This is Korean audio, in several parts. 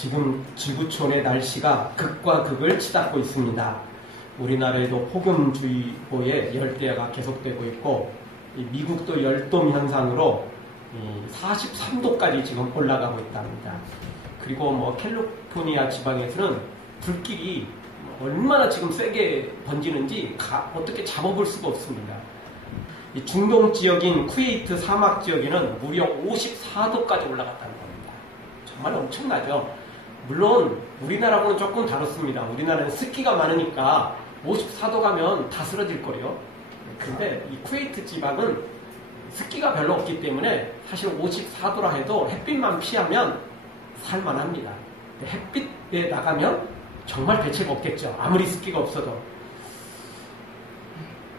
지금 지구촌의 날씨가 극과 극을 치닫고 있습니다. 우리나라에도 폭염주의보에 열대야가 계속되고 있고 미국도 열돔 현상으로 43도까지 지금 올라가고 있답니다. 그리고 캘리포니아 지방에서는 불길이 얼마나 지금 세게 번지는지 어떻게 잡아볼 수가 없습니다. 이 중동 지역인 쿠웨이트 사막 지역에는 무려 54도까지 올라갔다는 겁니다. 정말 엄청나죠. 물론 우리나라하고는 조금 다릅니다. 우리나라는 습기가 많으니까 54도 가면 다 쓰러질 거예요. 근데 이 쿠웨이트 지방은 습기가 별로 없기 때문에 사실 54도라 해도 햇빛만 피하면 살만합니다. 햇빛에 나가면 정말 대책 없겠죠. 아무리 습기가 없어도.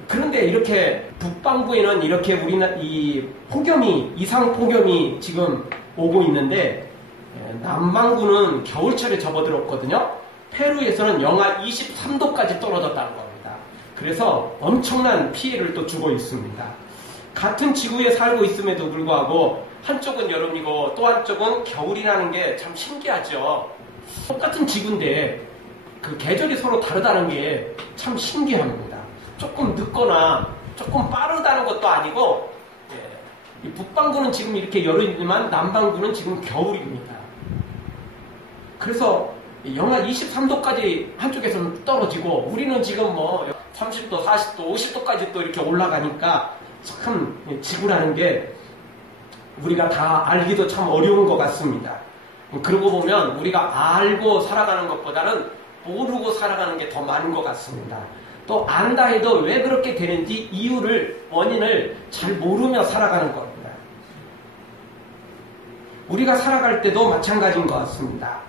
그런데 이렇게 북반구에는 이렇게 이 폭염이, 이상 폭염이 지금 오고 있는데 남반구는 겨울철에 접어들었거든요. 페루에서는 영하 23도까지 떨어졌다는 겁니다. 그래서 엄청난 피해를 또 주고 있습니다. 같은 지구에 살고 있음에도 불구하고 한쪽은 여름이고 또 한쪽은 겨울이라는 게 참 신기하죠. 똑같은 지구인데 그 계절이 서로 다르다는 게 참 신기합니다. 조금 늦거나 조금 빠르다는 것도 아니고 이 북반구는 지금 이렇게 여름이지만 남반구는 지금 겨울입니다. 그래서 영하 23도까지 한쪽에서는 떨어지고 우리는 지금 30도, 40도, 50도까지 또 이렇게 올라가니까 참 지구라는 게 우리가 다 알기도 참 어려운 것 같습니다. 그러고 보면 우리가 알고 살아가는 것보다는 모르고 살아가는 게 더 많은 것 같습니다. 또 안다 해도 왜 그렇게 되는지 원인을 잘 모르며 살아가는 겁니다. 우리가 살아갈 때도 마찬가지인 것 같습니다.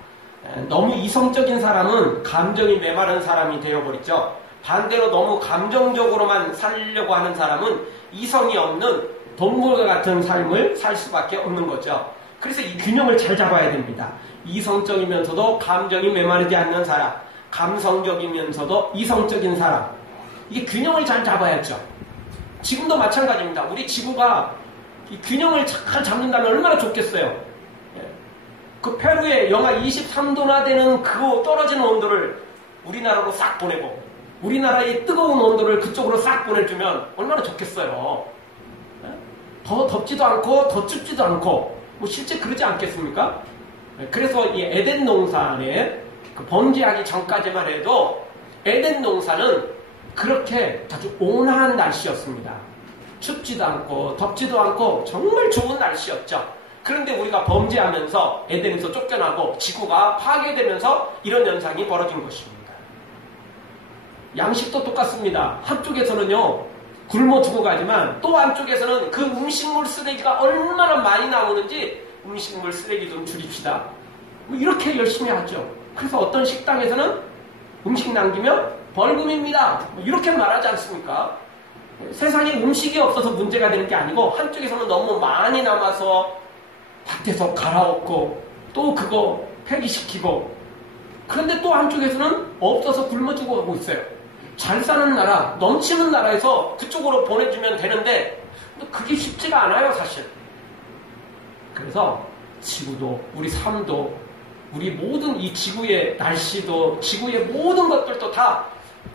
너무 이성적인 사람은 감정이 메마른 사람이 되어버리죠. 반대로 너무 감정적으로만 살려고 하는 사람은 이성이 없는 동물과 같은 삶을 살 수밖에 없는 거죠. 그래서 이 균형을 잘 잡아야 됩니다. 이성적이면서도 감정이 메마르지 않는 사람, 감성적이면서도 이성적인 사람, 이게 균형을 잘 잡아야죠. 지금도 마찬가지입니다. 우리 지구가 이 균형을 잘 잡는다면 얼마나 좋겠어요. 그 페루에 영하 23도나 되는 그 떨어지는 온도를 우리나라로 싹 보내고 우리나라의 뜨거운 온도를 그쪽으로 싹 보내주면 얼마나 좋겠어요. 더 덥지도 않고 더 춥지도 않고 실제 그러지 않겠습니까? 그래서 이 에덴 농산에 번제하기 전까지만 해도 에덴 농사는 그렇게 아주 온화한 날씨였습니다. 춥지도 않고 덥지도 않고 정말 좋은 날씨였죠. 그런데 우리가 범죄하면서 에덴에서 쫓겨나고 지구가 파괴되면서 이런 현상이 벌어진 것입니다. 양식도 똑같습니다. 한쪽에서는요 굶어 죽어가지만 또 한쪽에서는 그 음식물 쓰레기가 얼마나 많이 나오는지 음식물 쓰레기 좀 줄입시다. 이렇게 열심히 하죠. 그래서 어떤 식당에서는 음식 남기면 벌금입니다. 이렇게 말하지 않습니까? 세상에 음식이 없어서 문제가 되는 게 아니고 한쪽에서는 너무 많이 남아서 밭에서 갈아엎고 또 그거 폐기시키고 그런데 또 한쪽에서는 없어서 굶어 죽어가고 있어요. 잘 사는 나라, 넘치는 나라에서 그쪽으로 보내주면 되는데 그게 쉽지가 않아요, 사실. 그래서 지구도 우리 삶도 우리 모든 이 지구의 날씨도 지구의 모든 것들도 다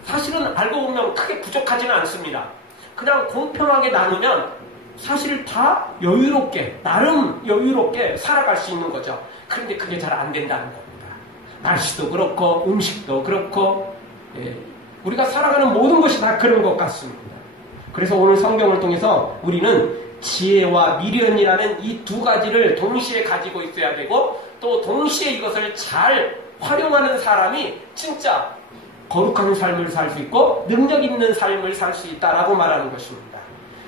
사실은 알고 보면 크게 부족하지는 않습니다. 그냥 공평하게 나누면 사실 다 여유롭게 나름 여유롭게 살아갈 수 있는 거죠. 그런데 그게 잘 안 된다는 겁니다. 날씨도 그렇고 음식도 그렇고 우리가 살아가는 모든 것이 다 그런 것 같습니다. 그래서 오늘 성경을 통해서 우리는 지혜와 미련이라는 이 두 가지를 동시에 가지고 있어야 되고 또 동시에 이것을 잘 활용하는 사람이 진짜 거룩한 삶을 살 수 있고 능력 있는 삶을 살 수 있다라고 말하는 것입니다.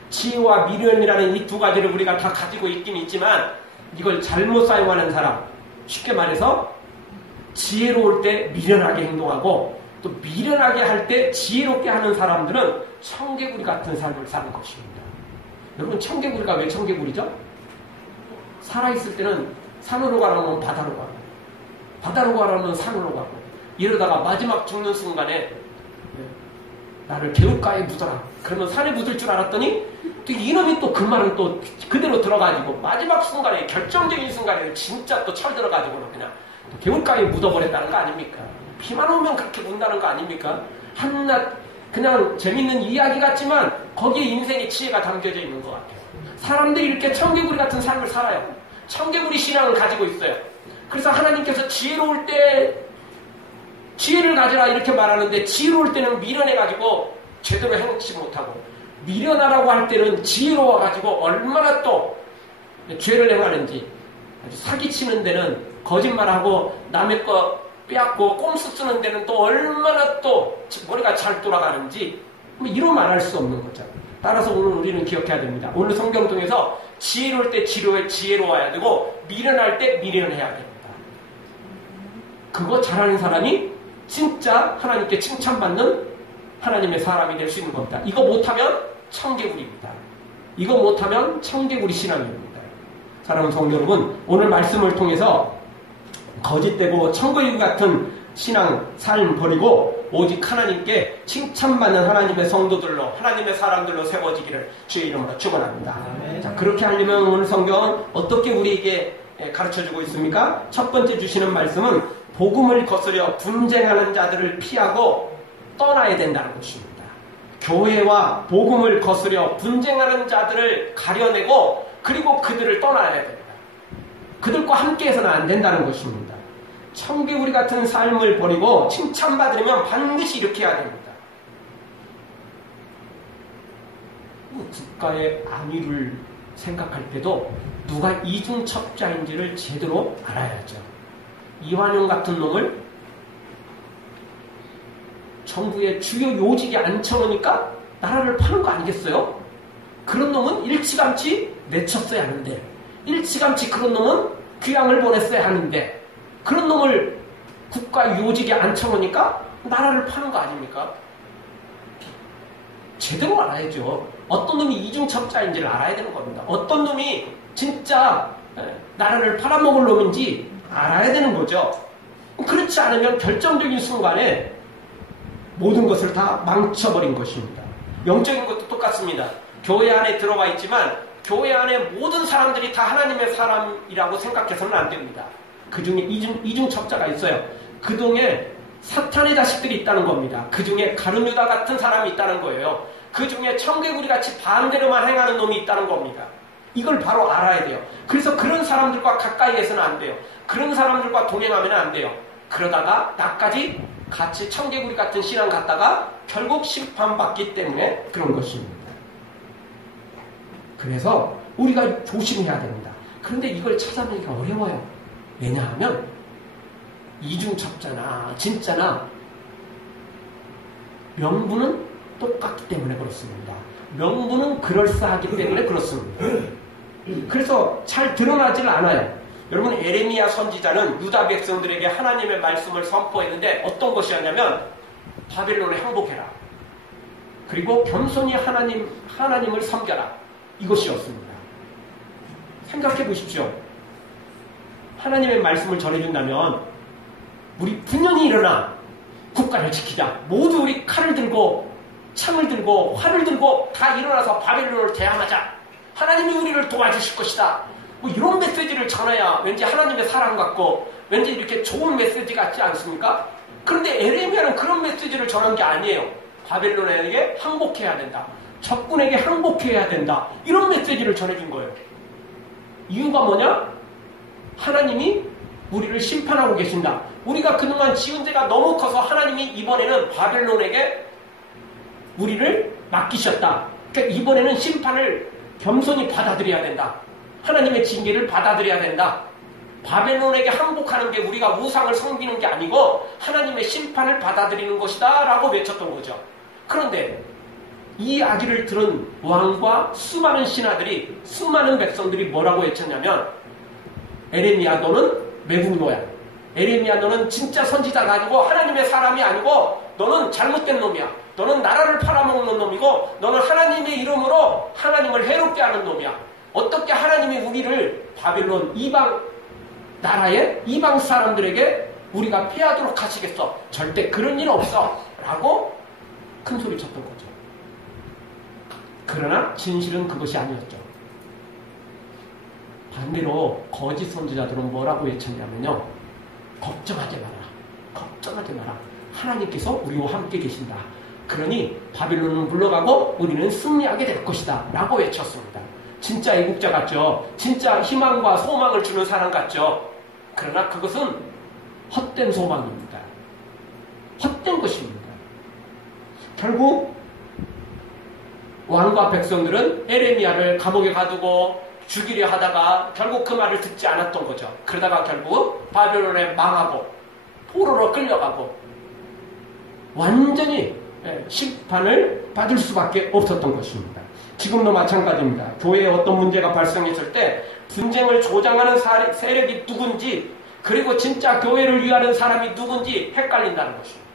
지혜와 미련이라는 이 두 가지를 우리가 다 가지고 있긴 있지만 이걸 잘못 사용하는 사람, 쉽게 말해서 지혜로울 때 미련하게 행동하고 또 미련하게 할 때 지혜롭게 하는 사람들은 청개구리 같은 삶을 사는 것입니다. 여러분 청개구리가 왜 청개구리죠? 살아있을 때는 산으로 가라면 바다로 가고 바다로 가라면 산으로 가고 이러다가 마지막 죽는 순간에 나를 개울가에 묻어라. 그러면 산에 묻을 줄 알았더니 또 이놈이 또 그 말은 또 그대로 들어가지고 마지막 순간에 결정적인 순간에 진짜 또 철들어가지고는 그냥 개울가에 묻어버렸다는 거 아닙니까? 비만 오면 그렇게 묻는다는 거 아닙니까? 한낱 그냥 재밌는 이야기 같지만 거기에 인생의 지혜가 담겨져 있는 것 같아요. 사람들이 이렇게 청개구리 같은 삶을 살아요. 청개구리 신앙을 가지고 있어요. 그래서 하나님께서 지혜로울 때 지혜를 가지라 이렇게 말하는데, 지혜로울 때는 미련해가지고 제대로 행치 못하고, 미련하라고 할 때는 지혜로워가지고 얼마나 또 죄를 행하는지, 아주 사기치는 데는 거짓말하고 남의 거 빼앗고 꼼수 쓰는 데는 또 얼마나 또 머리가 잘 돌아가는지, 이루 말할 수 없는 거죠. 따라서 오늘 우리는 기억해야 됩니다. 오늘 성경 통해서 지혜로울 때 지혜로워야 되고, 미련할 때 미련해야 됩니다. 그거 잘하는 사람이 진짜 하나님께 칭찬받는 하나님의 사람이 될 수 있는 겁니다. 이거 못하면 청개구리입니다. 이거 못하면 청개구리 신앙입니다. 사랑하는 성도 여러분, 오늘 말씀을 통해서 거짓되고 청개구리 같은 신앙, 삶 버리고 오직 하나님께 칭찬받는 하나님의 성도들로, 하나님의 사람들로 세워지기를 주의 이름으로 축원합니다. 자, 그렇게 하려면 오늘 성경은 어떻게 우리에게 가르쳐주고 있습니까? 첫 번째 주시는 말씀은 복음을 거스려 분쟁하는 자들을 피하고 떠나야 된다는 것입니다. 교회와 복음을 거스려 분쟁하는 자들을 가려내고 그리고 그들을 떠나야 됩니다. 그들과 함께해서는 안 된다는 것입니다. 청개구리 같은 삶을 버리고 칭찬받으려면 반드시 이렇게 해야 됩니다. 국가의 안위를 생각할 때도 누가 이중첩자인지를 제대로 알아야죠. 이완용 같은 놈을 정부의 주요 요직에 앉혀놓으니까 나라를 파는 거 아니겠어요? 그런 놈은 일찌감치 내쳤어야 하는데, 일찌감치 그런 놈은 귀양을 보냈어야 하는데, 그런 놈을 국가 요직에 앉혀놓으니까 나라를 파는 거 아닙니까? 제대로 알아야죠. 어떤 놈이 이중첩자인지를 알아야 되는 겁니다. 어떤 놈이 진짜 나라를 팔아먹을 놈인지 알아야 되는 거죠. 그렇지 않으면 결정적인 순간에 모든 것을 다 망쳐버린 것입니다. 영적인 것도 똑같습니다. 교회 안에 들어와 있지만 교회 안에 모든 사람들이 다 하나님의 사람이라고 생각해서는 안 됩니다. 그 중에 이중첩자가 있어요. 그 중에 사탄의 자식들이 있다는 겁니다. 그 중에 가룟유다 같은 사람이 있다는 거예요. 그 중에 청개구리같이 반대로만 행하는 놈이 있다는 겁니다. 이걸 바로 알아야 돼요. 그래서 그런 사람들과 가까이에서는 안 돼요. 그런 사람들과 동행하면 안 돼요. 그러다가 나까지 같이 청개구리 같은 신앙 갖다가 결국 심판받기 때문에 그런 것입니다. 그래서 우리가 조심해야 됩니다. 그런데 이걸 찾아내기가 어려워요. 왜냐하면 이중첩자나 진짜나 명분은 똑같기 때문에 그렇습니다. 명분은 그럴싸하기 때문에 그렇습니다. 그래서 잘 드러나질 않아요. 여러분, 에레미야 선지자는 유다 백성들에게 하나님의 말씀을 선포했는데 어떤 것이었냐면 바벨론에 항복해라. 그리고 겸손히 하나님을 섬겨라. 이것이었습니다. 생각해 보십시오. 하나님의 말씀을 전해준다면 우리 분연히 일어나 국가를 지키자. 모두 우리 칼을 들고 창을 들고 활을 들고 다 일어나서 바벨론을 대항하자. 하나님이 우리를 도와주실 것이다. 뭐 이런 메시지를 전해야 왠지 하나님의 사랑 같고 왠지 이렇게 좋은 메시지 같지 않습니까? 그런데 에레미야는 그런 메시지를 전한 게 아니에요. 바벨론에게 항복해야 된다. 적군에게 항복해야 된다. 이런 메시지를 전해준 거예요. 이유가 뭐냐? 하나님이 우리를 심판하고 계신다. 우리가 그동안 지은 죄가 너무 커서 하나님이 이번에는 바벨론에게 우리를 맡기셨다. 그러니까 이번에는 심판을 겸손히 받아들여야 된다. 하나님의 징계를 받아들여야 된다. 바벨론에게 항복하는 게 우리가 우상을 섬기는 게 아니고 하나님의 심판을 받아들이는 것이다 라고 외쳤던 거죠. 그런데 이 이야기를 들은 왕과 수많은 신하들이, 수많은 백성들이 뭐라고 외쳤냐면, 에레미야 너는 매국노야. 에레미야 너는 진짜 선지자가 아니고 하나님의 사람이 아니고 너는 잘못된 놈이야. 너는 나라를 팔아먹는 놈이고 너는 하나님의 이름으로 하나님을 해롭게 하는 놈이야. 어떻게 하나님이 우리를 바벨론 이방 나라의 이방 사람들에게 우리가 패하도록 하시겠어? 절대 그런 일 없어. 라고 큰 소리 쳤던 거죠. 그러나 진실은 그것이 아니었죠. 반대로 거짓 선지자들은 뭐라고 외쳤냐면요. 걱정하지 마라. 걱정하지 마라. 하나님께서 우리와 함께 계신다. 그러니 바빌론은 물러가고 우리는 승리하게 될 것이다. 라고 외쳤습니다. 진짜 애국자 같죠? 진짜 희망과 소망을 주는 사람 같죠? 그러나 그것은 헛된 소망입니다. 헛된 것입니다. 결국 왕과 백성들은 에레미야를 감옥에 가두고 죽이려 하다가 결국 그 말을 듣지 않았던 거죠. 그러다가 결국 바벨론에 망하고 포로로 끌려가고 완전히 심판을 받을 수밖에 없었던 것입니다. 지금도 마찬가지입니다. 교회에 어떤 문제가 발생했을 때 분쟁을 조장하는 세력이 누군지 그리고 진짜 교회를 위하는 사람이 누군지 헷갈린다는 것입니다.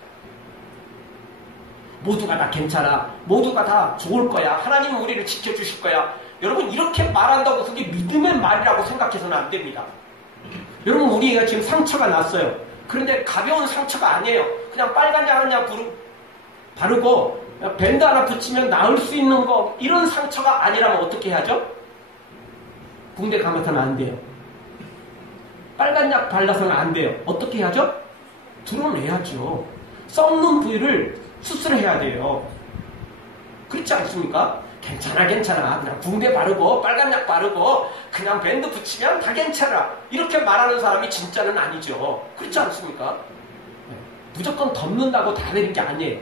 모두가 다 괜찮아. 모두가 다 좋을 거야. 하나님은 우리를 지켜주실 거야. 여러분 이렇게 말한다고 그게 믿음의 말이라고 생각해서는 안 됩니다. 여러분 우리가 지금 상처가 났어요. 그런데 가벼운 상처가 아니에요. 그냥 빨간 약 하나 바르고 밴드 하나 붙이면 나을 수 있는 거 이런 상처가 아니라면 어떻게 해야죠? 붕대 감아서는 안 돼요. 빨간 약 발라서는 안 돼요. 어떻게 해야죠? 드러내야죠. 썩는 부위를 수술해야 돼요. 그렇지 않습니까? 괜찮아 그냥 붕대 바르고 빨간 약 바르고 그냥 밴드 붙이면 다 괜찮아 이렇게 말하는 사람이 진짜는 아니죠. 그렇지 않습니까? 무조건 덮는다고 다 되는 게 아니에요.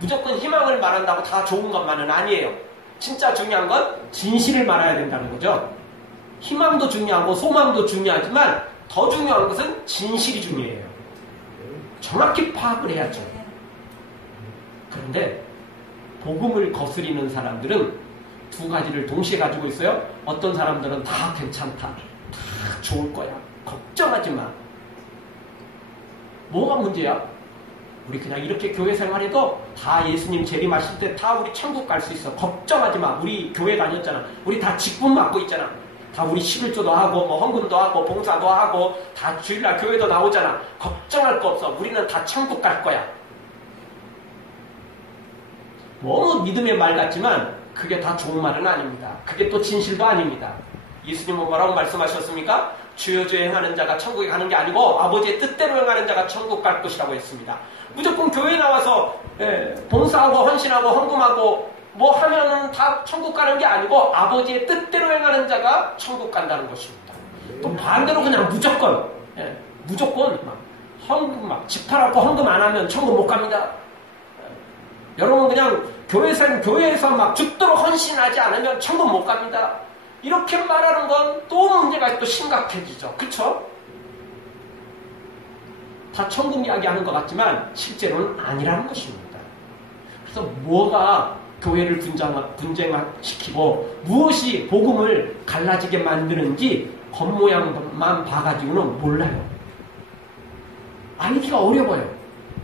무조건 희망을 말한다고 다 좋은 것만은 아니에요. 진짜 중요한 건 진실을 말해야 된다는 거죠. 희망도 중요하고 소망도 중요하지만 더 중요한 것은 진실이 중요해요. 정확히 파악을 해야죠. 그런데 복음을 거스리는 사람들은 두 가지를 동시에 가지고 있어요. 어떤 사람들은 다 괜찮다. 다 좋을 거야. 걱정하지 마. 뭐가 문제야? 우리 그냥 이렇게 교회 생활해도 다 예수님 재림하실 때 다 우리 천국 갈 수 있어. 걱정하지 마. 우리 교회 다녔잖아. 우리 다 직분 맡고 있잖아. 다 우리 11조도 하고 뭐 헌금도 하고 봉사도 하고 다 주일날 교회도 나오잖아. 걱정할 거 없어. 우리는 다 천국 갈 거야. 너무 믿음의 말 같지만 그게 다 좋은 말은 아닙니다. 그게 또 진실도 아닙니다. 예수님은 뭐라고 말씀하셨습니까? 주여 주여 행하는 자가 천국에 가는 게 아니고 아버지의 뜻대로 행하는 자가 천국 갈 것이라고 했습니다. 무조건 교회에 나와서 봉사하고 헌신하고 헌금하고 뭐 하면은 다 천국 가는 게 아니고 아버지의 뜻대로 행하는 자가 천국 간다는 것입니다. 또 반대로 그냥 무조건 막 헌금 막 집팔하고 헌금 안 하면 천국 못 갑니다. 여러분 그냥 교회에서 막 죽도록 헌신하지 않으면 천국 못 갑니다. 이렇게 말하는 건 또 문제가 또 심각해지죠. 그쵸? 다 천국 이야기하는 것 같지만 실제로는 아니라는 것입니다. 그래서 뭐가 교회를 분쟁시키고 무엇이 복음을 갈라지게 만드는지 겉모양만 봐가지고는 몰라요. 알기가 어려워요.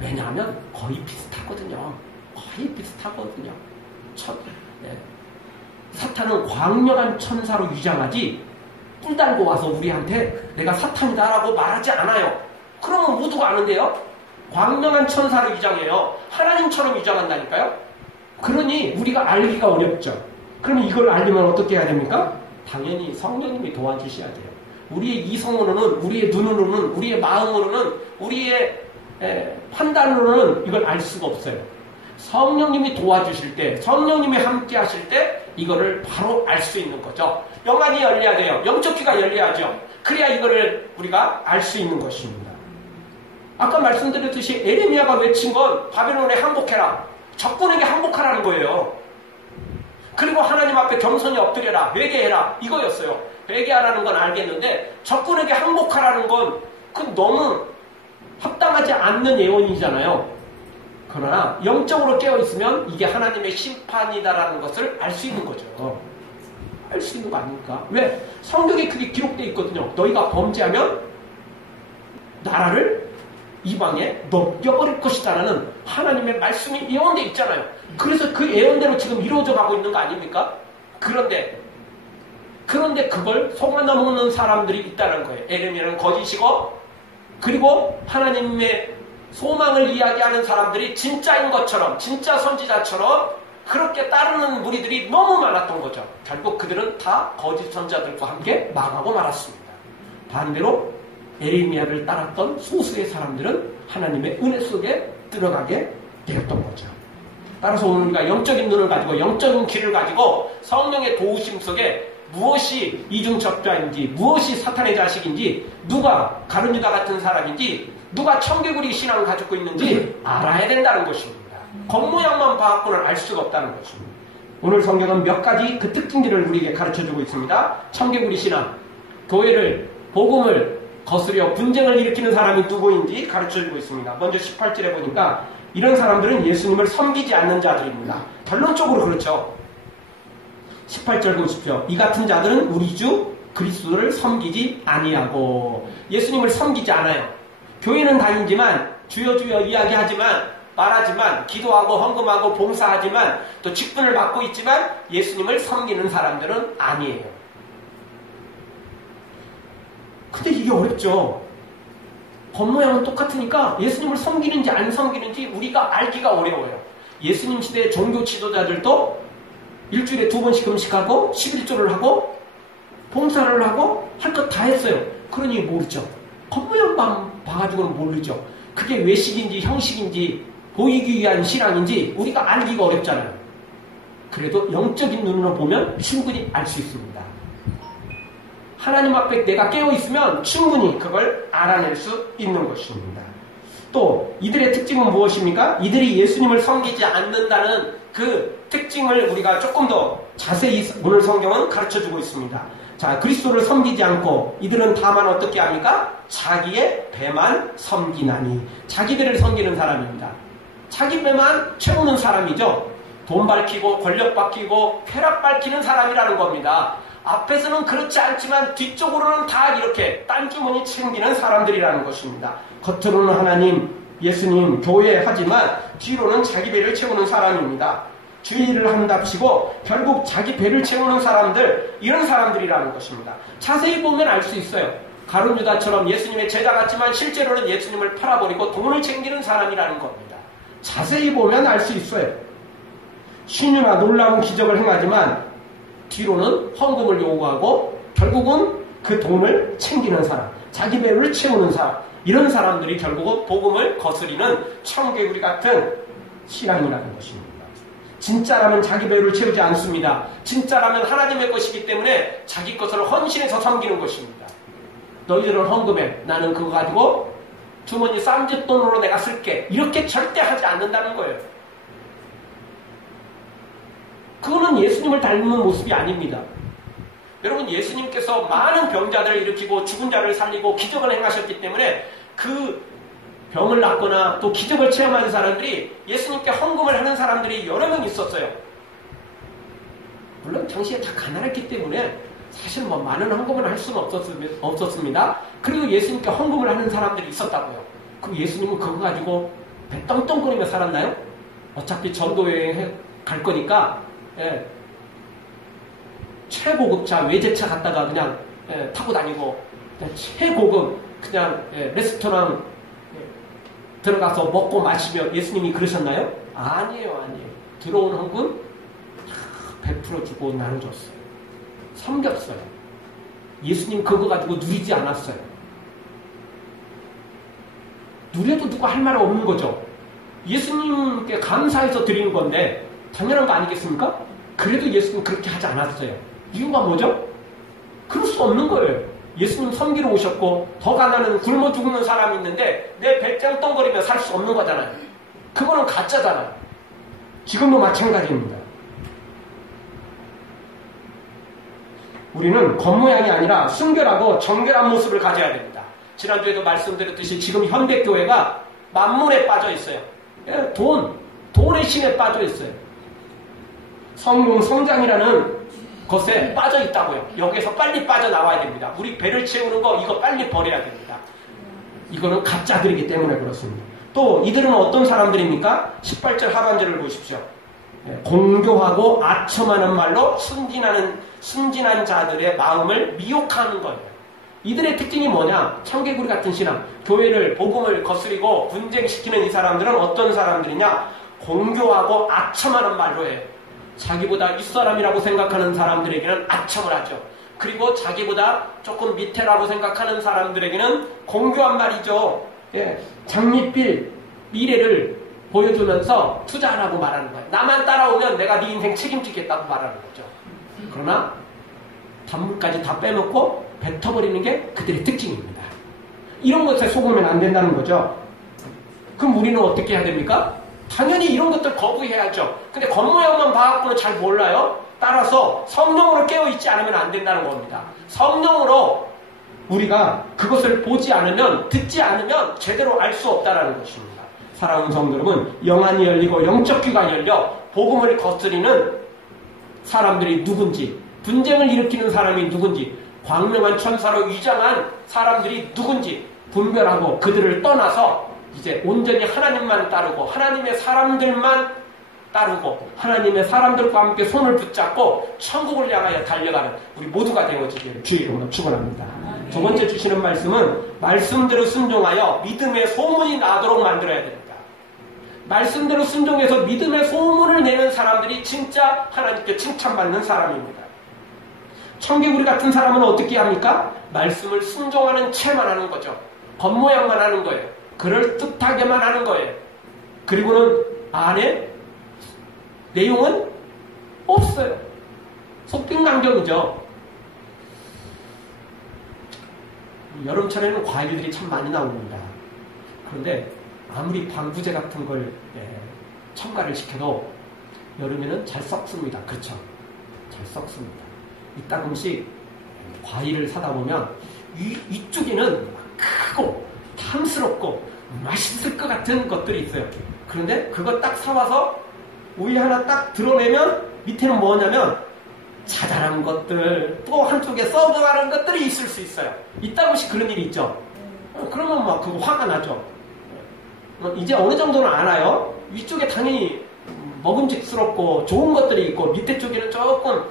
왜냐하면 거의 비슷하거든요. 사탄은 광명한 천사로 위장하지 뿔 달고 와서 우리한테 내가 사탄이다라고 말하지 않아요. 그러면 모두가 아는데요. 광명한 천사로 위장해요. 하나님처럼 위장한다니까요. 그러니 우리가 알기가 어렵죠. 그러면 이걸 알려면 어떻게 해야 됩니까? 당연히 성령님이 도와주셔야 돼요. 우리의 이성으로는, 우리의 눈으로는, 우리의 마음으로는, 우리의 판단으로는 이걸 알 수가 없어요. 성령님이 도와주실 때, 성령님이 함께 하실 때 이거를 바로 알 수 있는 거죠. 영안이 열려야 돼요. 영적 귀가 열려야죠. 그래야 이거를 우리가 알 수 있는 것입니다. 아까 말씀드렸듯이 에레미야가 외친 건 바벨론에 항복해라. 적군에게 항복하라는 거예요. 그리고 하나님 앞에 겸손히 엎드려라. 회개해라. 이거였어요. 회개하라는 건 알겠는데 적군에게 항복하라는 건 그건 너무 합당하지 않는 예언이잖아요. 그러나 영적으로 깨어있으면 이게 하나님의 심판이다라는 것을 알 수 있는 거죠. 알 수 있는 거 아닙니까? 왜? 성경에 그게 기록되어 있거든요. 너희가 범죄하면 나라를 이방에 넘겨버릴 것이다라는 하나님의 말씀이 예언되어 있잖아요. 그래서 그 예언대로 지금 이루어져 가고 있는 거 아닙니까? 그런데 그걸 속아넘는 사람들이 있다는 거예요. 에레미야는 거짓이고 그리고 하나님의 소망을 이야기하는 사람들이 진짜인 것처럼 진짜 선지자처럼 그렇게 따르는 무리들이 너무 많았던 거죠. 결국 그들은 다 거짓 선자들과 함께 망하고 말았습니다. 반대로 에레미야를 따랐던 소수의 사람들은 하나님의 은혜 속에 들어가게 되었던 거죠. 따라서 오늘 우리가 영적인 눈을 가지고 영적인 귀를 가지고 성령의 도우심 속에 무엇이 이중첩자인지, 무엇이 사탄의 자식인지, 누가 가룟유다 같은 사람인지, 누가 청개구리 신앙을 가지고 있는지 알아야 된다는 것입니다. 겉모양만 봐갖고는 알 수가 없다는 것입니다. 오늘 성경은 몇 가지 그 특징들을 우리에게 가르쳐주고 있습니다. 청개구리 신앙, 교회를, 복음을 거스려 분쟁을 일으키는 사람이 누구인지 가르쳐주고 있습니다. 먼저 18절에 보니까 이런 사람들은 예수님을 섬기지 않는 자들입니다. 결론적으로 그렇죠. 18절 보십시오. 이 같은 자들은 우리 주 그리스도를 섬기지 아니하고, 예수님을 섬기지 않아요. 교회는 다니지만, 주여 주여 이야기하지만, 말하지만, 기도하고 헌금하고 봉사하지만, 또 직분을 받고 있지만 예수님을 섬기는 사람들은 아니에요. 근데 이게 어렵죠. 겉모양은 똑같으니까 예수님을 섬기는지 안 섬기는지 우리가 알기가 어려워요. 예수님 시대의 종교 지도자들도 일주일에 2번씩 금식하고 11조를 하고 봉사를 하고 할 것 다 했어요. 그러니 모르죠. 겉모양만 봐가지고는 모르죠. 그게 외식인지 형식인지 보이기 위한 신앙인지 우리가 알기가 어렵잖아요. 그래도 영적인 눈으로 보면 충분히 알 수 있습니다. 하나님 앞에 내가 깨어있으면 충분히 그걸 알아낼 수 있는 것입니다. 또 이들의 특징은 무엇입니까? 이들이 예수님을 섬기지 않는다는 그 특징을 우리가 조금 더 자세히 오늘 성경은 가르쳐주고 있습니다. 자, 그리스도를 섬기지 않고 이들은 다만 어떻게 합니까? 자기의 배만 섬기나니. 자기 배를 섬기는 사람입니다. 자기 배만 채우는 사람이죠. 돈 밝히고 권력 밝히고 쾌락 밝히는 사람이라는 겁니다. 앞에서는 그렇지 않지만 뒤쪽으로는 다 이렇게 딴주머니 챙기는 사람들이라는 것입니다. 겉으로는 하나님, 예수님, 교회 하지만 뒤로는 자기 배를 채우는 사람입니다. 주의를 한답시고 결국 자기 배를 채우는 사람들, 이런 사람들이라는 것입니다. 자세히 보면 알 수 있어요. 가룟유다처럼 예수님의 제자 같지만 실제로는 예수님을 팔아버리고 돈을 챙기는 사람이라는 겁니다. 자세히 보면 알 수 있어요. 신유나 놀라운 기적을 행하지만 뒤로는 헌금을 요구하고 결국은 그 돈을 챙기는 사람, 자기 배를 채우는 사람, 이런 사람들이 결국은 복음을 거스리는 청개구리 같은 신앙이라는 것입니다. 진짜라면 자기 배를 채우지 않습니다. 진짜라면 하나님의 것이기 때문에 자기 것을 헌신해서 섬기는 것입니다. 너희들은 헌금해, 나는 그거 가지고 주머니 쌈짓돈으로 내가 쓸게, 이렇게 절대 하지 않는다는 거예요. 그거는 예수님을 닮은 모습이 아닙니다. 여러분, 예수님께서 많은 병자들을 일으키고 죽은 자를 살리고 기적을 행하셨기 때문에 그 병을 낫거나 또 기적을 체험하는 사람들이 예수님께 헌금을 하는 사람들이 여러 명 있었어요. 물론 당시에 다 가난했기 때문에 사실 뭐 많은 헌금을 할 수는 없었습니다. 그리고 예수님께 헌금을 하는 사람들이 있었다고요. 그럼 예수님은 그거 가지고 배 떵떵거리며 살았나요? 어차피 전도여행 갈 거니까 최고급차 외제차 갖다가 그냥 타고 다니고 그냥 최고급 그냥 레스토랑 들어가서 먹고 마시며 예수님이 그러셨나요? 아니에요. 들어온 헌금 다 베풀어주고 나눠줬어요. 섬겼어요. 예수님 그거 가지고 누리지 않았어요. 누려도 누가 할 말 없는 거죠. 예수님께 감사해서 드리는 건데 당연한 거 아니겠습니까? 그래도 예수님 그렇게 하지 않았어요. 이유가 뭐죠? 그럴 수 없는 거예요. 예수님 섬기러 오셨고 더 가난한 굶어 죽는 사람이 있는데 내 배짱 떵거리며 살 수 없는 거잖아요. 그거는 가짜잖아요. 지금도 마찬가지입니다. 우리는 겉모양이 아니라 순결하고 정결한 모습을 가져야 됩니다. 지난주에도 말씀드렸듯이 지금 현대교회가 만물에 빠져 있어요. 돈의 신에 빠져 있어요. 성공, 성장이라는 것에 빠져 있다고요. 여기에서 빨리 빠져나와야 됩니다. 우리 배를 채우는 거 이거 빨리 버려야 됩니다. 이거는 가짜들이기 때문에 그렇습니다. 또 이들은 어떤 사람들입니까? 18절 하반절을 보십시오. 공교하고 아첨하는 말로 순진한 자들의 마음을 미혹하는 거예요. 이들의 특징이 뭐냐? 청개구리 같은 신앙, 교회를, 복음을 거스리고 분쟁시키는 이 사람들은 어떤 사람들이냐? 공교하고 아첨하는 말로 해요. 자기보다 윗사람이라고 생각하는 사람들에게는 아첨을 하죠. 그리고 자기보다 조금 밑에라고 생각하는 사람들에게는 공교한 말이죠. 예, 장밋빛 미래를 보여주면서 투자하라고 말하는 거예요. 나만 따라오면 내가 네 인생 책임지겠다고 말하는 거죠. 그러나 단물까지 다 빼놓고 뱉어버리는 게 그들의 특징입니다. 이런 것에 속으면 안 된다는 거죠. 그럼 우리는 어떻게 해야 됩니까? 당연히 이런 것들 거부해야죠. 근데 겉모양만 봐갖고는 잘 몰라요. 따라서 성령으로 깨어있지 않으면 안 된다는 겁니다. 성령으로 우리가 그것을 보지 않으면, 듣지 않으면 제대로 알 수 없다는 것입니다. 사랑하는 성도 여러분, 영안이 열리고 영적 귀가 열려 복음을 거스리는 사람들이 누군지, 분쟁을 일으키는 사람이 누군지, 광명한 천사로 위장한 사람들이 누군지 분별하고 그들을 떠나서 이제 온전히 하나님만 따르고 하나님의 사람들만 따르고 하나님의 사람들과 함께 손을 붙잡고 천국을 향하여 달려가는 우리 모두가 되어지기를 주의 이름으로 축원합니다. 두 번째 주시는 말씀은 말씀대로 순종하여 믿음의 소문이 나도록 만들어야 됩니다. 말씀대로 순종해서 믿음의 소문을 내는 사람들이 진짜 하나님께 칭찬받는 사람입니다. 청개구리 같은 사람은 어떻게 합니까? 말씀을 순종하는 채만 하는 거죠. 겉모양만 하는 거예요. 그럴듯하게만 하는 거예요. 그리고는 안에 내용은 없어요. 속빈강정이죠. 여름철에는 과일들이 참 많이 나옵니다. 그런데 아무리 방부제 같은 걸 첨가를 시켜도 여름에는 잘 썩습니다. 그렇죠? 잘 썩습니다. 이따금씩 과일을 사다 보면 이쪽에는 크고 탐스럽고 맛있을 것 같은 것들이 있어요. 그런데 그거 딱 사와서 우유 하나 딱 드러내면 밑에는 뭐냐면 자잘한 것들, 또 한쪽에 썩어가는 것들이 있을 수 있어요. 이따금씩 그런 일이 있죠. 그러면 막 그거 화가 나죠. 이제 어느 정도는 알아요. 위쪽에 당연히 먹음직스럽고 좋은 것들이 있고 밑에 쪽에는 조금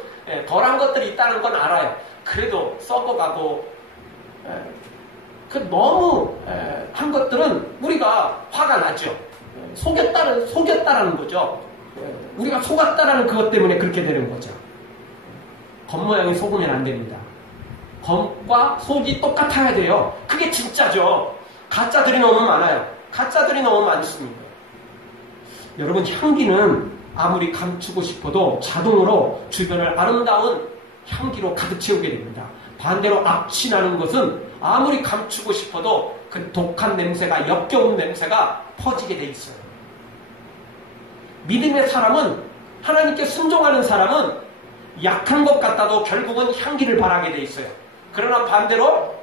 덜한 것들이 있다는 건 알아요. 그래도 썩어가고 너무 한 것들은 우리가 화가 나죠. 속였다라는 거죠. 우리가 속았다라는 그것 때문에 그렇게 되는 거죠. 겉모양이 속으면 안 됩니다. 겉과 속이 똑같아야 돼요. 그게 진짜죠. 가짜들이 너무 많아요. 가짜들이 너무 많습니다. 여러분, 향기는 아무리 감추고 싶어도 자동으로 주변을 아름다운 향기로 가득 채우게 됩니다. 반대로 악취나는 것은 아무리 감추고 싶어도 그 독한 냄새가, 역겨운 냄새가 퍼지게 돼 있어요. 믿음의 사람은, 하나님께 순종하는 사람은 약한 것 같아도 결국은 향기를 발하게 돼 있어요. 그러나 반대로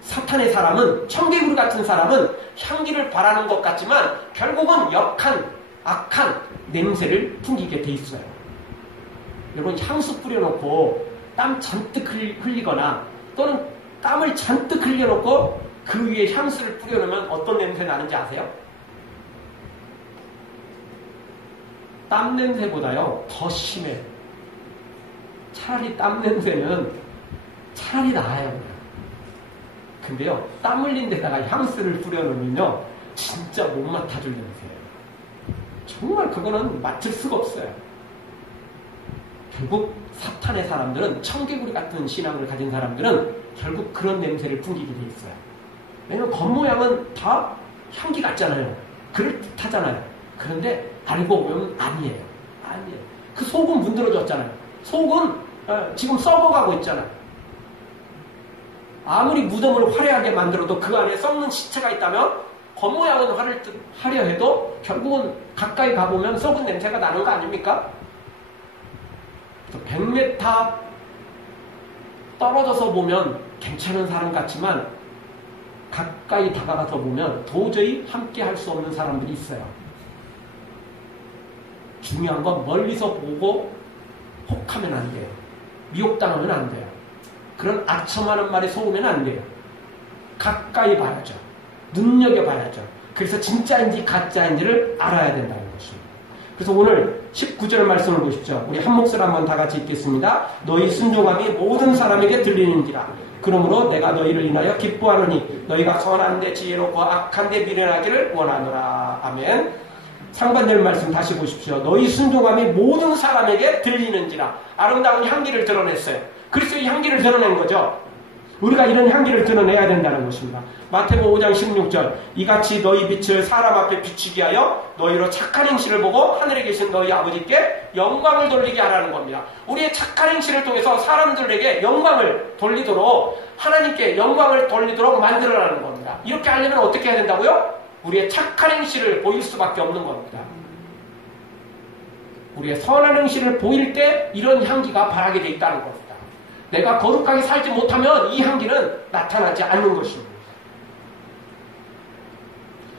사탄의 사람은, 청개구리 같은 사람은 향기를 발하는 것 같지만 결국은 역한, 악한 냄새를 풍기게 돼 있어요. 여러분, 향수 뿌려놓고 땀 잔뜩 흘리거나 또는 땀을 잔뜩 흘려놓고 그 위에 향수를 뿌려놓으면 어떤 냄새 나는지 아세요? 땀 냄새보다요 더 심해요. 차라리 땀 냄새는 차라리 나아요. 근데요, 땀 흘린 데다가 향수를 뿌려놓으면요 진짜 못 맡아줄 냄새예요. 정말 그거는 맡을 수가 없어요. 결국 사탄의 사람들은, 청개구리 같은 신앙을 가진 사람들은 결국 그런 냄새를 풍기게 돼 있어요. 왜냐면 겉모양은 다 향기 같잖아요. 그럴듯하잖아요. 그런데 알고 보면 아니에요. 아니에요. 그 속은 문드러졌잖아요. 속은 지금 썩어가고 있잖아요. 아무리 무덤을 화려하게 만들어도 그 안에 썩는 시체가 있다면 겉모양은 화려 해도 결국은 가까이 가보면 썩은 냄새가 나는 거 아닙니까? 100m 떨어져서 보면 괜찮은 사람 같지만 가까이 다가가서 보면 도저히 함께 할 수 없는 사람들이 있어요. 중요한 건 멀리서 보고 혹하면 안 돼요. 미혹당하면 안 돼요. 그런 아첨하는 말에 속으면 안 돼요. 가까이 봐야죠. 눈여겨봐야죠. 그래서 진짜인지 가짜인지를 알아야 된다는 것입니다. 그래서 오늘 19절 말씀을 보십시오. 우리 한 목소리 한번 다 같이 읽겠습니다. 너희 순종함이 모든 사람에게 들리는지라. 그러므로 내가 너희를 인하여 기뻐하노니 너희가 선한 데 지혜롭고 악한 데 미련하기를 원하노라. 아멘. 상반절 말씀 다시 보십시오. 너희 순종함이 모든 사람에게 들리는지라. 아름다운 향기를 드러냈어요. 그리스도의 향기를 드러낸 거죠. 우리가 이런 향기를 드러내야 된다는 것입니다. 마태복음 5장 16절 이같이 너희 빛을 사람 앞에 비추게 하여 너희로 착한 행실을 보고 하늘에 계신 너희 아버지께 영광을 돌리게 하라는 겁니다. 우리의 착한 행실을 통해서 사람들에게 영광을 돌리도록 하나님께 영광을 돌리도록 만들어라는 겁니다. 이렇게 하려면 어떻게 해야 된다고요? 우리의 착한 행실을 보일 수밖에 없는 겁니다. 우리의 선한 행실을 보일 때 이런 향기가 바라게 돼 있다는 겁니다. 내가 거룩하게 살지 못하면 이 향기는 나타나지 않는 것입니다.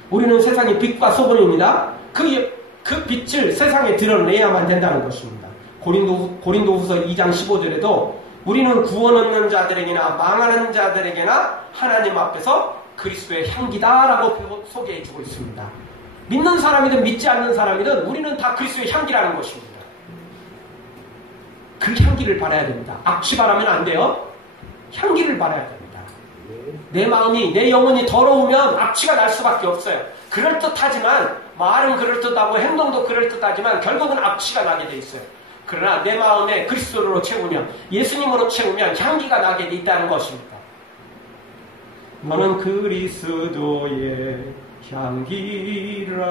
우리는 세상의 빛과 소금입니다. 그 빛을 세상에 드러내야만 된다는 것입니다. 고린도후서 2장 15절에도 우리는 구원 얻는 자들에게나 망하는 자들에게나 하나님 앞에서 그리스도의 향기다라고 소개해주고 있습니다. 믿는 사람이든 믿지 않는 사람이든 우리는 다 그리스도의 향기라는 것입니다. 그 향기를 바라야 됩니다. 악취 바라면 안 돼요. 향기를 바라야 됩니다. 내 마음이, 내 영혼이 더러우면 악취가 날 수밖에 없어요. 그럴듯하지만, 말은 그럴듯하고 행동도 그럴듯하지만 결국은 악취가 나게 돼 있어요. 그러나 내 마음에 그리스도로 채우면, 예수님으로 채우면 향기가 나게 돼 있다는 것입니다. 너는 그리스도의 향기라,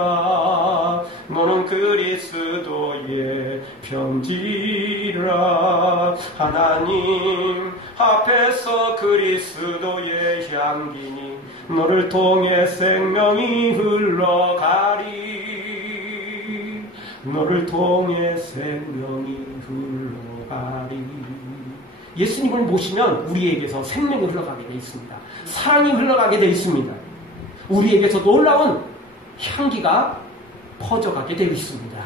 너는 그리스도의 편지라, 하나님 앞에서 그리스도의 향기니 너를 통해 생명이 흘러가리, 너를 통해 생명이 흘러가리. 예수님을 모시면 우리에게서 생명이 흘러가게 되어 있습니다. 사랑이 흘러가게 되어 있습니다. 우리에게서 놀라운 향기가 퍼져가게 되어 있습니다.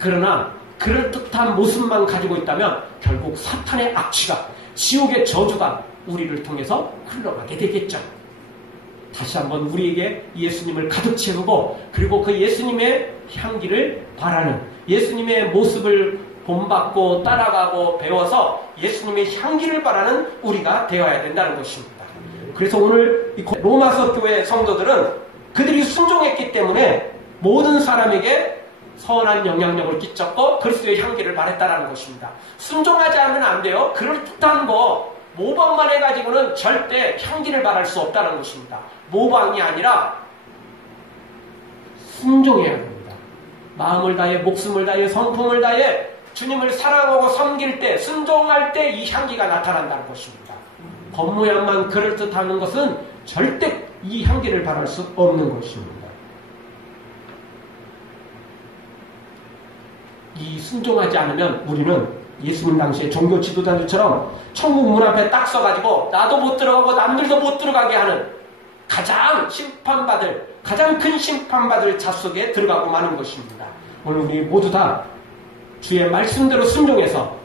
그러나 그럴듯한 모습만 가지고 있다면 결국 사탄의 악취가, 지옥의 저주가 우리를 통해서 흘러가게 되겠죠. 다시 한번 우리에게 예수님을 가득 채우고 그리고 그 예수님의 향기를 바라는, 예수님의 모습을 본받고 따라가고 배워서 예수님의 향기를 바라는 우리가 되어야 된다는 것입니다. 그래서 오늘 로마서 교회 성도들은 그들이 순종했기 때문에 모든 사람에게 선한 영향력을 끼쳤고 그리스도의 향기를 바랬다는 것입니다. 순종하지 않으면 안 돼요. 그럴듯한 거 모방만 해가지고는 절대 향기를 바랄 수 없다는 것입니다. 모방이 아니라 순종해야 됩니다. 마음을 다해, 목숨을 다해, 성품을 다해 주님을 사랑하고 섬길 때, 순종할 때 이 향기가 나타난다는 것입니다. 겉모양만 그럴듯하는 것은 절대 이 향기를 바랄 수 없는 것입니다. 이 순종하지 않으면 우리는 예수님 당시에 종교 지도자들처럼 천국 문 앞에 딱 서가지고 나도 못 들어가고 남들도 못 들어가게 하는 가장 큰 심판받을 자 속에 들어가고 마는 것입니다. 오늘 우리 모두 다 주의 말씀대로 순종해서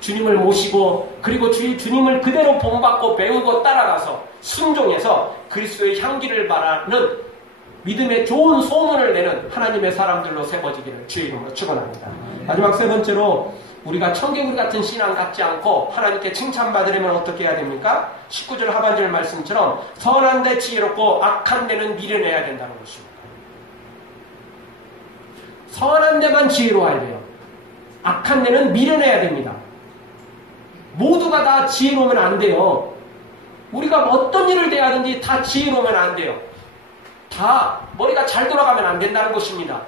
주님을 모시고 그리고 주님을 그대로 본받고 배우고 따라가서 순종해서 그리스도의 향기를 바라는 믿음의 좋은 소문을 내는 하나님의 사람들로 세워지기를 주의 이름으로 축원합니다. 마지막 세 번째로 우리가 청개구리 같은 신앙 갖지 않고 하나님께 칭찬받으려면 어떻게 해야 됩니까? 19절 하반절 말씀처럼 선한 데 지혜롭고 악한 데는 미련해야 된다는 것입니다. 선한 데만 지혜로워야 돼요. 악한 데는 미련해야 됩니다. 모두가 다 지혜로우면 안 돼요. 우리가 어떤 일을 대하든지 다 지혜로우면 안 돼요. 다 머리가 잘 돌아가면 안 된다는 것입니다.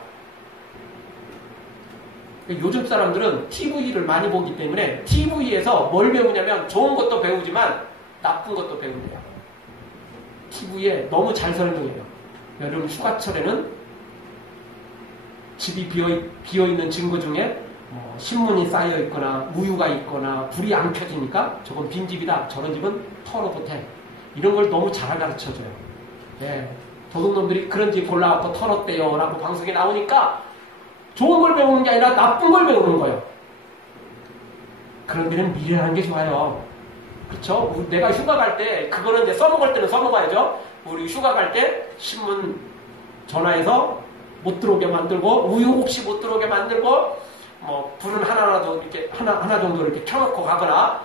요즘 사람들은 TV를 많이 보기 때문에 TV에서 뭘 배우냐면 좋은 것도 배우지만 나쁜 것도 배운대요. TV에 너무 잘 설명해요. 여름 휴가철에는 집이 비어있는 증거 중에 신문이 쌓여있거나 우유가 있거나 불이 안 켜지니까 저건 빈집이다, 저런 집은 털어보태, 이런 걸 너무 잘 가르쳐줘요. 예, 도둑놈들이 그런 집 골라갖고 털었대요 라고 방송에 나오니까 좋은 걸 배우는 게 아니라 나쁜 걸 배우는 거예요. 그런 데는 미련하는 게 좋아요. 그렇죠? 내가 휴가 갈 때 그거는 이제 써먹을 때는 써먹어야죠. 우리 휴가 갈 때 신문 전화해서 못 들어오게 만들고 우유 혹시 못 들어오게 만들고 불은 하나라도 이렇게 하나 정도 이렇게 켜놓고 가거나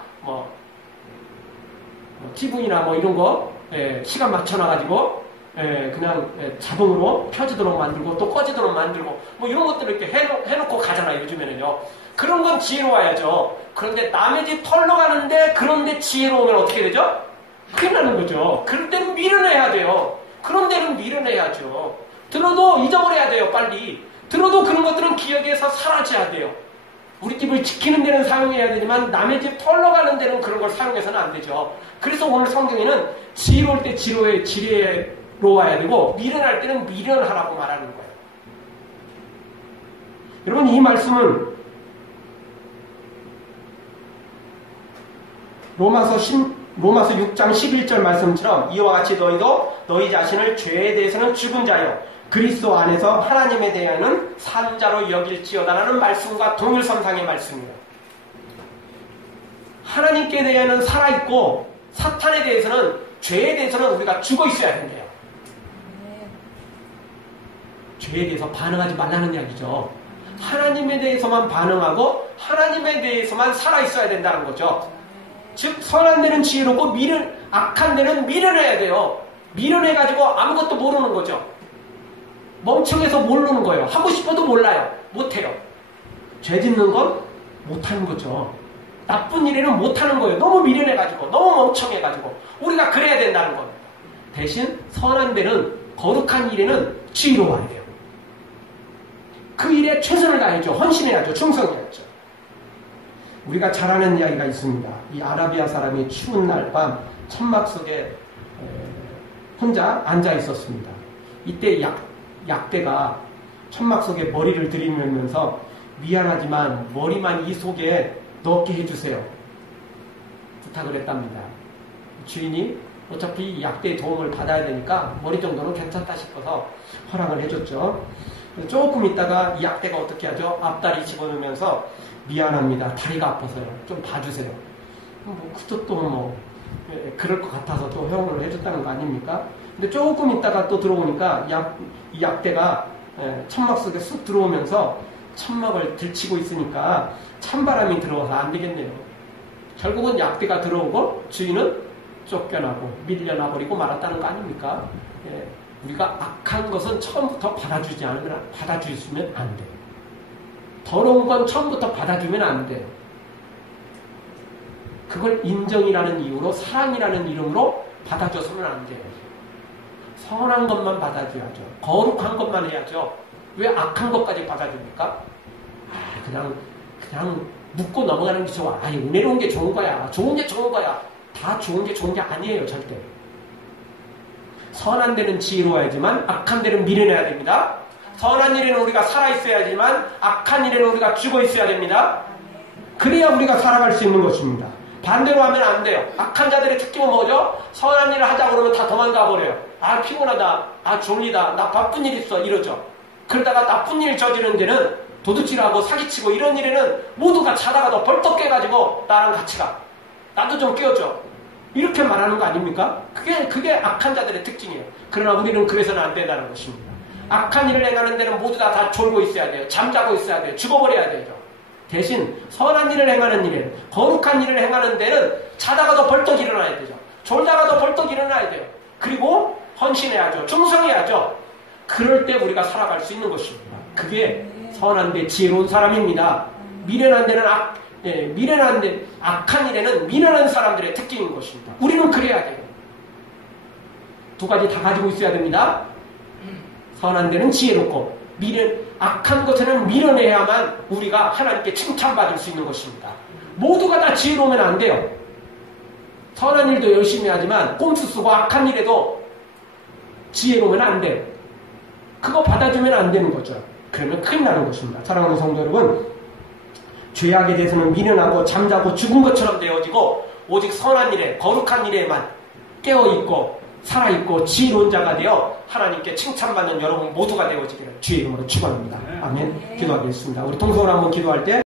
TV나 이런 거 시간 맞춰놔가지고 그냥 자동으로 켜지도록 만들고 또 꺼지도록 만들고 뭐 이런 것들을 이렇게 해놓고 가잖아요. 요즘에는요. 그런 건 지혜로워야죠. 그런데 남의 집 털러 가는데 그런데 지혜로우면 어떻게 되죠? 큰일 나는 거죠. 그럴 때는 밀어내야 돼요. 그런 데는 밀어내야죠. 들어도 잊어버려야 돼요. 빨리. 들어도 그런 것들은 기억에서 사라져야 돼요. 우리 집을 지키는 데는 사용해야 되지만 남의 집 털러 가는 데는 그런 걸 사용해서는 안 되죠. 그래서 오늘 성경에는 지혜로울 때 지혜로워야 되고 미련할 때는 미련하라고 말하는 거예요. 여러분 이 말씀은 로마서 6장 11절 말씀처럼 이와 같이 너희도 너희 자신을 죄에 대해서는 죽은 자요 그리스도 안에서 하나님에 대하여는 산 자로 여길지어다라는 말씀과 동일선상의 말씀이에요. 하나님께 대해서는 살아있고 사탄에 대해서는 죄에 대해서는 우리가 죽어 있어야 된대요. 죄에 대해서 반응하지 말라는 이야기죠. 하나님에 대해서만 반응하고 하나님에 대해서만 살아있어야 된다는 거죠. 즉 선한 데는 지혜롭고 악한 데는 미련해야 돼요. 미련해가지고 아무것도 모르는 거죠. 멍청해서 모르는 거예요. 하고 싶어도 몰라요. 못해요. 죄 짓는 건 못하는 거죠. 나쁜 일에는 못하는 거예요. 너무 미련해가지고 너무 멍청해가지고 우리가 그래야 된다는 겁니다. 대신 선한 데는 거룩한 일에는 지혜로워야 돼요. 그 일에 최선을 다해야죠. 헌신해야죠. 충성해야죠. 우리가 잘 아는 이야기가 있습니다. 이 아라비아 사람이 추운 날 밤 천막 속에 혼자 앉아 있었습니다. 이때 약대가 천막 속에 머리를 들이밀면서 미안하지만 머리만 이 속에 넣게 해주세요. 부탁을 했답니다. 주인이 어차피 약대의 도움을 받아야 되니까 머리 정도는 괜찮다 싶어서 허락을 해줬죠. 조금 있다가 이 약대가 어떻게 하죠? 앞다리 집어넣으면서 미안합니다. 다리가 아파서요. 좀 봐주세요. 그것도 또 그럴 것 같아서 또 허용을 해줬다는 거 아닙니까? 근데 조금 있다가 또 들어오니까 이 약대가 천막 속에 쑥 들어오면서 천막을 들치고 있으니까 찬바람이 들어와서 안 되겠네요. 결국은 약대가 들어오고 주인은 쫓겨나고 밀려나버리고 말았다는 거 아닙니까? 우리가 악한 것은 처음부터 받아주시면 안 돼요. 더러운 건 처음부터 받아주면 안 돼요. 그걸 인정이라는 이유로 사랑이라는 이름으로 받아줘서는 안 돼요. 선한 것만 받아줘야죠. 거룩한 것만 해야죠. 왜 악한 것까지 받아줍니까? 그냥 묻고 넘어가는 게 좋아. 은혜로운 게 좋은 거야. 좋은 게 좋은 거야. 다 좋은 게 아니에요. 절대. 선한 데는 지혜로워야지만 악한 데는 미련해야 됩니다. 선한 일에는 우리가 살아있어야지만 악한 일에는 우리가 죽어있어야 됩니다. 그래야 우리가 살아갈 수 있는 것입니다. 반대로 하면 안 돼요. 악한 자들의 특징은 뭐죠? 선한 일을 하자고 그러면 다 도망가 버려요. 피곤하다. 졸리다. 나 바쁜 일 있어. 이러죠. 그러다가 나쁜 일 저지른 데는 도둑질하고 사기치고 이런 일에는 모두가 자다가도 벌떡 깨가지고 나랑 같이 가. 나도 좀 깨워줘. 이렇게 말하는 거 아닙니까? 그게 악한 자들의 특징이에요. 그러나 우리는 그래서는 안 된다는 것입니다. 악한 일을 행하는 데는 모두 다 졸고 있어야 돼요. 잠자고 있어야 돼요. 죽어버려야 되죠. 대신 선한 일을 행하는 일에는, 거룩한 일을 행하는 데는 자다가도 벌떡 일어나야 되죠. 졸다가도 벌떡 일어나야 돼요. 그리고 헌신해야죠. 충성해야죠. 그럴 때 우리가 살아갈 수 있는 것입니다. 그게 선한 데 지혜로운 사람입니다. 미련한 데는 미련한 데, 악한 일에는 미련한 사람들의 특징인 것입니다. 우리는 그래야 돼요. 두 가지 다 가지고 있어야 됩니다. 선한 데는 지혜롭고 악한 것에는 미련해야만 우리가 하나님께 칭찬받을 수 있는 것입니다. 모두가 다 지혜로우면 안 돼요. 선한 일도 열심히 하지만 꼼수 쓰고 악한 일에도 지혜로우면 안 돼요. 그거 받아주면 안 되는 거죠. 그러면 큰일 나는 것입니다. 사랑하는 성도 여러분, 죄악에 대해서는 미련하고 잠자고 죽은 것처럼 되어지고 오직 선한 일에, 거룩한 일에만 깨어있고 살아있고 지혜로운 자가 되어 하나님께 칭찬받는 여러분 모두가 되어지기를 주의 이름으로 축원합니다. 아멘. 기도하겠습니다. 우리 통성으로 한번 기도할 때